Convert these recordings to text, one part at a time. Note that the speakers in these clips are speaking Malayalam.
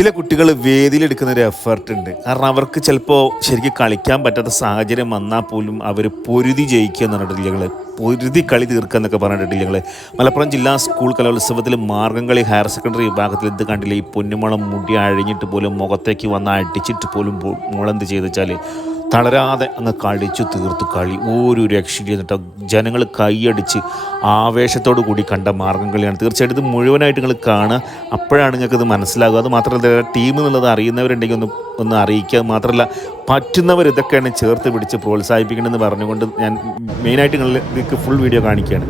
ചില കുട്ടികൾ വേദിയിലെടുക്കുന്ന ഒരു എഫേർട്ട് ഉണ്ട്. കാരണം അവർക്ക് ചിലപ്പോൾ ശരിക്കും കളിക്കാൻ പറ്റാത്ത സാഹചര്യം വന്നാൽ പോലും അവർ പൊരുതി ജയിക്കുക എന്ന് പറഞ്ഞിട്ടില്ല ഞങ്ങൾ പൊരുതി കളി തീർക്കുക എന്നൊക്കെ ഞങ്ങൾ മലപ്പുറം ജില്ലാ സ്കൂൾ കലോത്സവത്തിൽ മാർഗംകളി ഹയർ സെക്കൻഡറി വിഭാഗത്തിൽ ഇത് കണ്ടില്ല? ഈ പൊന്നുമളം മുടി അഴിഞ്ഞിട്ട് പോലും മുഖത്തേക്ക് വന്ന് അടിച്ചിട്ട് പോലും മോളെന്ത് ചെയ്ത് വെച്ചാൽ തളരാതെ അങ്ങ് കളിച്ചു തീർത്തു കളി. ഒരു രക്ഷയില്ല എന്നിട്ട്. ജനങ്ങൾ കൈയടിച്ച് ആവേശത്തോടു കൂടി കണ്ട മാർഗം കളിയാണ്. തീർച്ചയായിട്ടും ഇത് മുഴുവനായിട്ട് നിങ്ങൾ കാണുക. അപ്പോഴാണ് നിങ്ങൾക്ക് ഇത് മനസ്സിലാകുക. അത് മാത്രമല്ല ടീം എന്നുള്ളത് അറിയുന്നവരുണ്ടെങ്കിൽ ഒന്ന് ഒന്ന് അറിയിക്കുക. മാത്രമല്ല പറ്റുന്നവർ ഇതൊക്കെയാണ് ചേർത്ത് പിടിച്ച് പ്രോത്സാഹിപ്പിക്കണമെന്ന് പറഞ്ഞുകൊണ്ട് ഞാൻ മെയിനായിട്ട് നിങ്ങൾ നിങ്ങൾക്ക് ഫുൾ വീഡിയോ കാണിക്കുകയാണ്.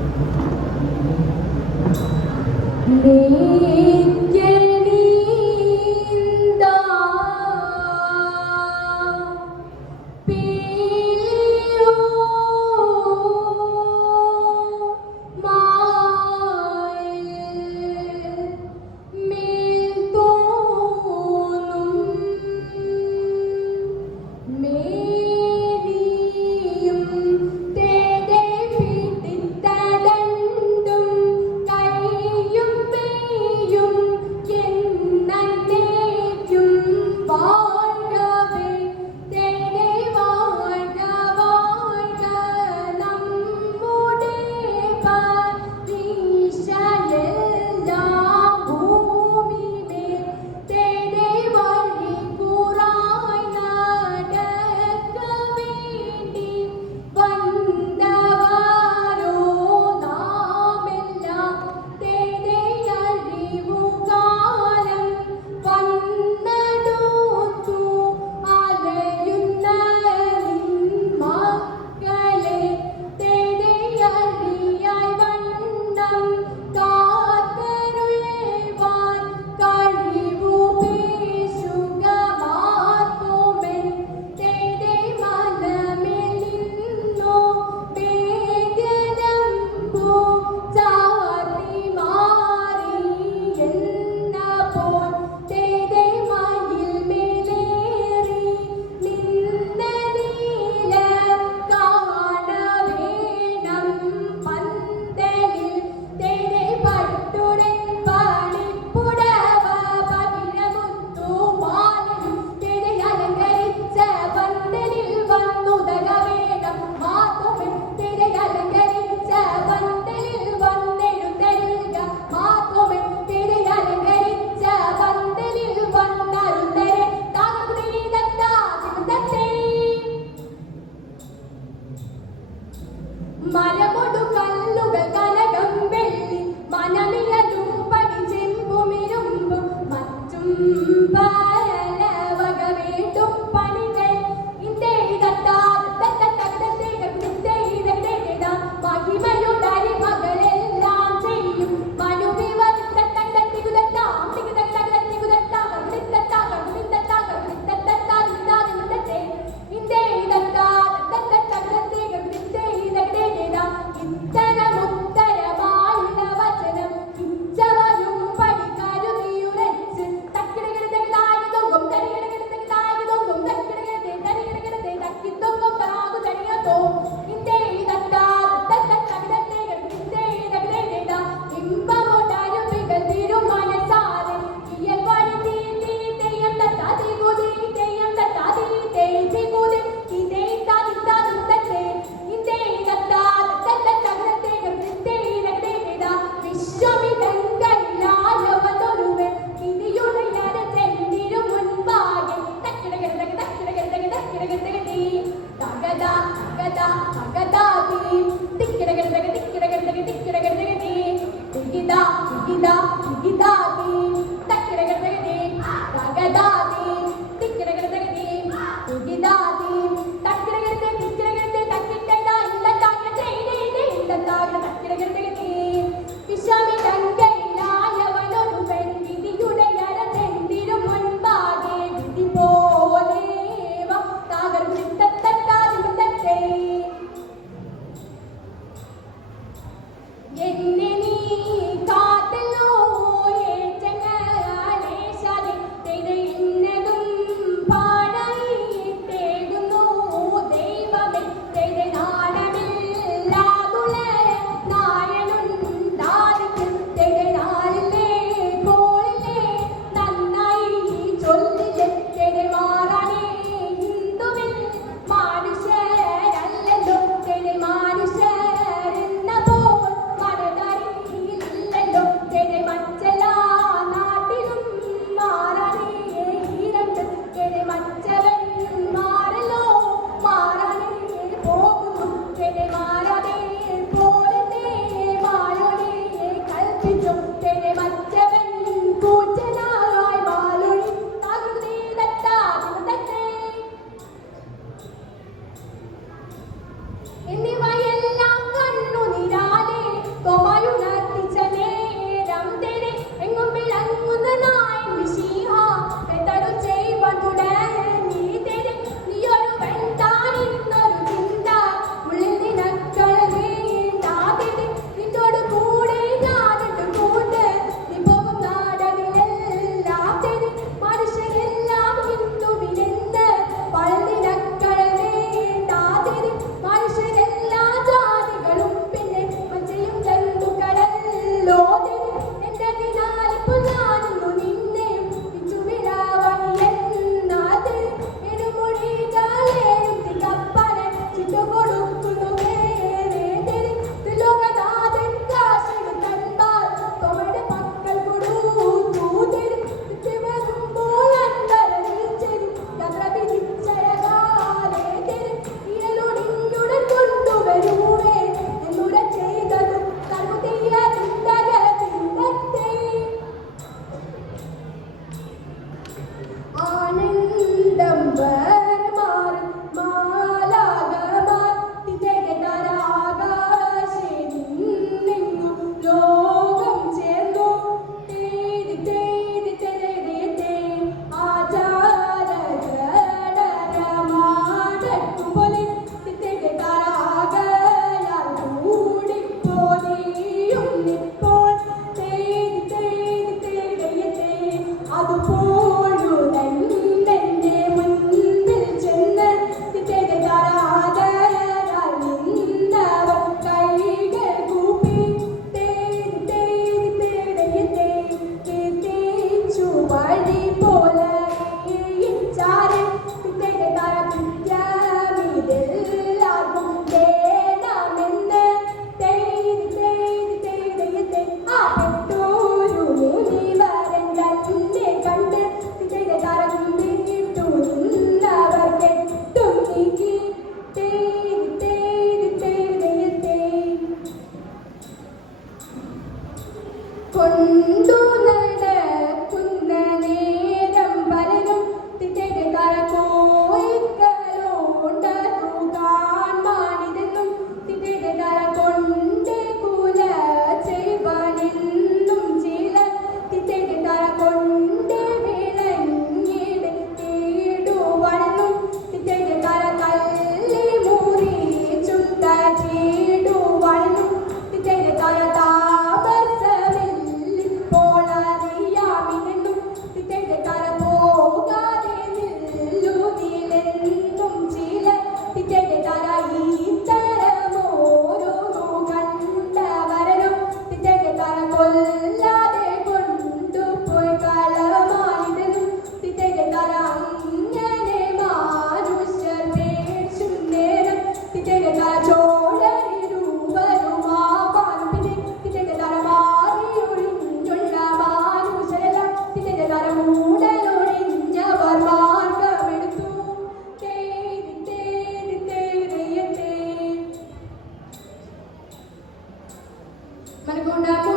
మనకు ఉండాలి